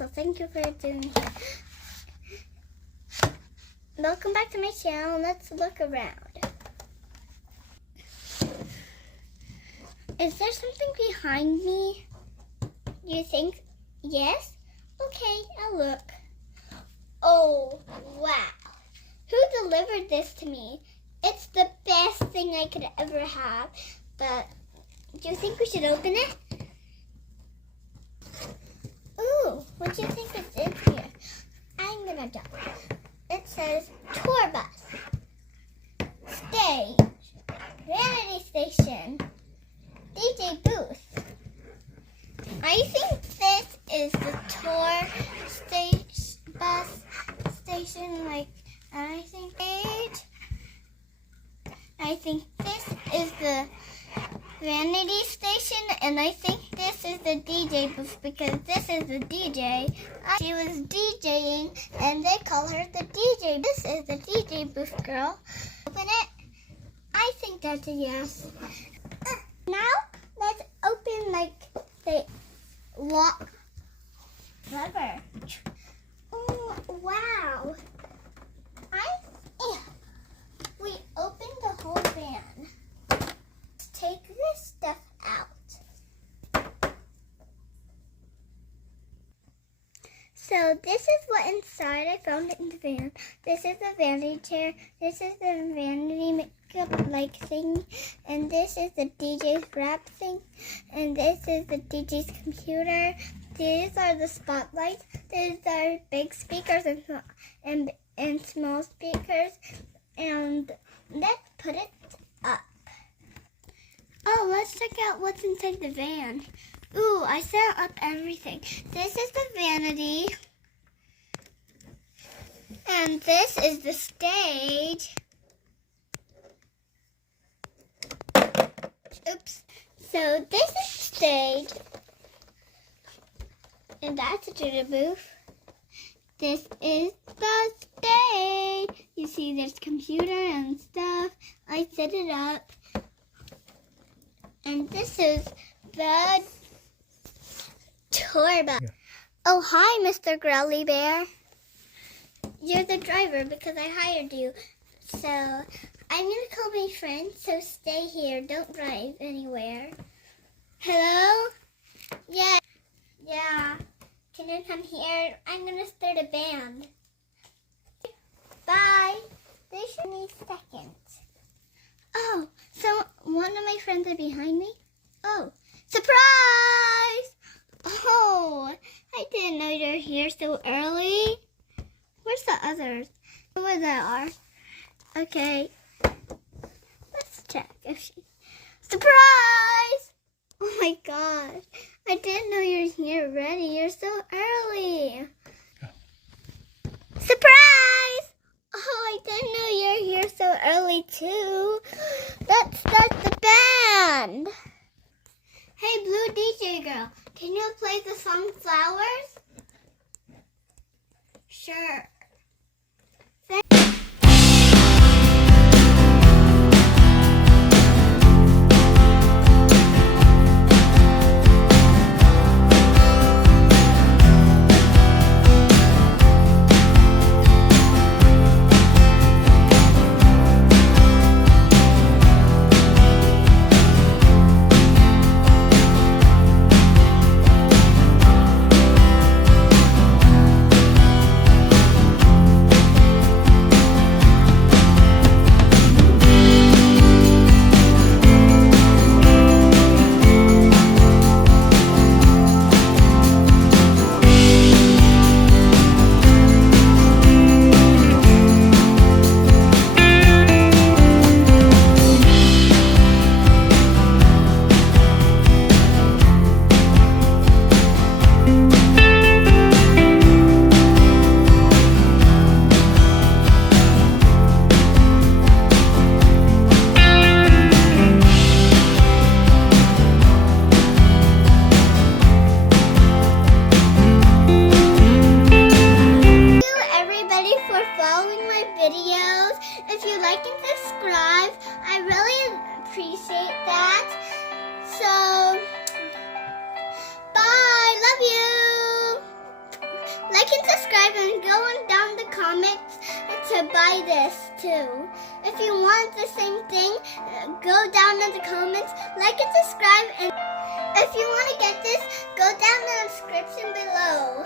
so thank you for doing it. Welcome back to my channel. Let's look around. Is there something behind me? You think? Yes? Okay, I'll look. Oh, wow. Who delivered this to me? It's the best thing I could ever have. But do you think we should open it? Ooh, what do you think is in here? I'm gonna jump. It says tour bus, stage, vanity station, DJ booth. I think this is the tour bus station, I think this is the vanity station, and I think this is the DJ booth because this is the DJ. She was DJing, and they call her the DJ. This is the DJ booth girl. Open it. I think that's a yes. Now let's open the lock lever. Oh wow! We opened the whole van. Let's take this stuff out. So this is what inside I found it in the van. This is the vanity chair. This is the vanity makeup thing. And this is the DJ's wrap thing. And this is the DJ's computer. These are the spotlights. These are big speakers and small speakers. And let's put it up. Oh, let's check out what's inside the van. Ooh, I set up everything. This is the vanity. And this is the stage. Oops. So this is the stage. And that's a DJ booth. This is the stage. You see there's computer and stuff. I set it up. And this is the tour bus. Yeah. Oh, hi, Mr. Growly Bear. You're the driver because I hired you. So I'm going to call my friend, so stay here. Don't drive anywhere. Hello? Yeah. Yeah. Can you come here? I'm going to start a band. Bye. They should need seconds. Oh, so one of my friends are behind me? Oh, surprise! Oh, I didn't know you're here so early. Where's the others? Where they are. Okay. Let's check if she... Surprise! Oh my gosh. I didn't know you're here already. You're so early. Surprise! Oh, I didn't know you're here so early too. Let's start the band. Hey, Blue DJ girl, can you play the song Flowers? Sure. If you like and subscribe, I really appreciate that. So, bye. Love you. comments to buy this too. If you want the same thing, go down in the comments, like and subscribe, and if you want to get this, go down in the description below.